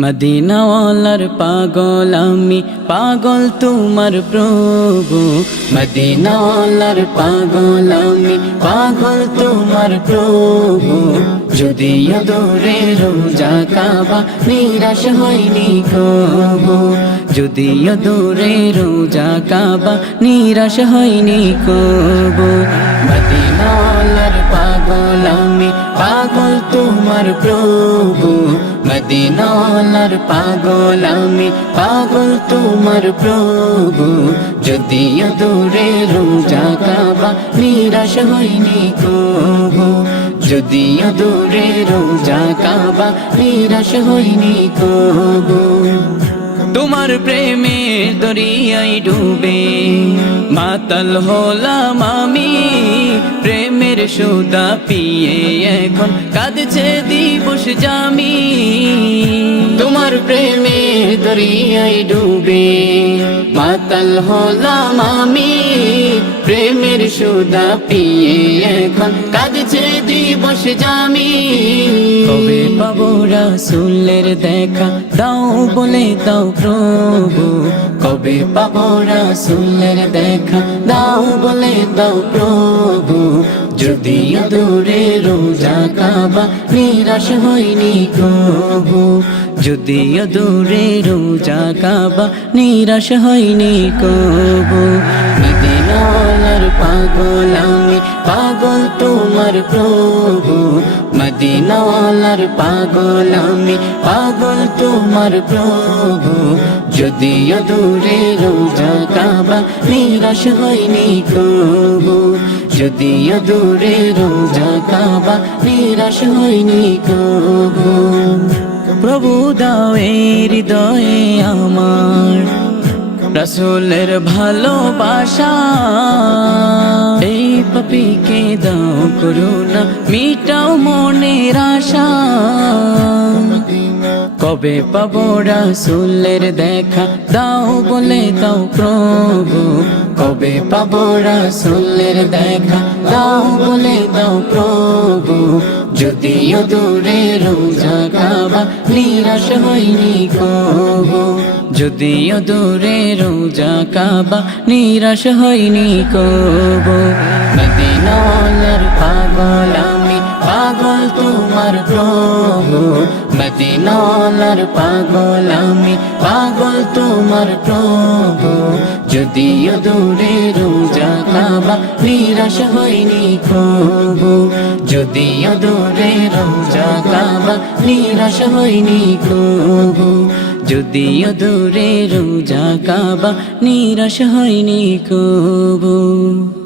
মদিনাওয়ালার পাগল আমি, পাগল তোমার প্রভু। মদিনাওয়ালার পাগল আমি, পাগল তোমার প্রভু। যদিও দূরে রোজা কাবা, নিরাশ হয়নি কবু। যদিও দূরে রোজা কাবা, নিরাশ হয়নি কবু। মদিনাওয়ালার পাগল আমি, পাগল তোমার প্রভু। মদিনাওয়ালার পাগল আমি, পাগল তোমার প্রভু। যদিও দূরে রোজা কাবা, নিরাশ হয়নি কবু। যদিও দূরে রোজা কাবা, নিরাশ হয়নি কবু। তোমার প্রেমের দরিয়ায় ডুবে মাতাল হলাম আমি। প্রেমের সুদা পিয়ে এখন কাঁদছে দিবস জামি। তোমার প্রেমের দরিয়ায় ডুবে মাতাল হলাম আমি। প্রেমের সুদা পিয়ে এখন কাঁদছে দিবস জামি। কবে পাবো রাসূলের দেখা, দাও বলে দাও প্রভু। কবে পাবো রাসূলের দেখা, দাও বলে দাও প্রভু। যদিও দূরে রোজা কাবা, নিরাশ হয়নি কবু। যদিও দূরে রোজা কাবা, নিরাশ হয়নি কবু। মদিনাওয়ালার পাগল আমি, পাগল তোমার প্রভু। মদিনাওয়ালার পাগল আমি, পাগল তোমার প্রভু। যদিও দূরে রোজা কাবা, নিরাশ হয়নি কবু। যদিও দূরে রোজা কাবা, নিরাশ হয়নি কবু। প্রভু দাও এই হৃদয়ে আমার রাসূলের ভালোবাসা। এই পাপীকে দাও করুণা, মিটাও মনের আশা। কবে পাবো রাসূলের দেখা, দাও বলে দাও প্রভু। কবে পাবো রাসূলের দেখা, দাও বলে দাও প্রভু। যদিও দূরে রোজা কাবা, নিরাশ হয়নি কবু। যদিও দূরে রোজা কাবা, নিরাশ হয়নি কবু। মদিনাওয়ালার পাগল আমি, পাগল তোমার প্রভু। মদিনাওয়ালার পাগল আমি, পাগল তোমার প্রভু। যদিও দূরে রোজা কাবা, নিরাশ হয়নি কবু। যদিও দূরে রোজা কাবা, নিরাশ হয়নি কবু। যদিও দূরে রোজা কাবা, নিরাশ হয়নি কবু।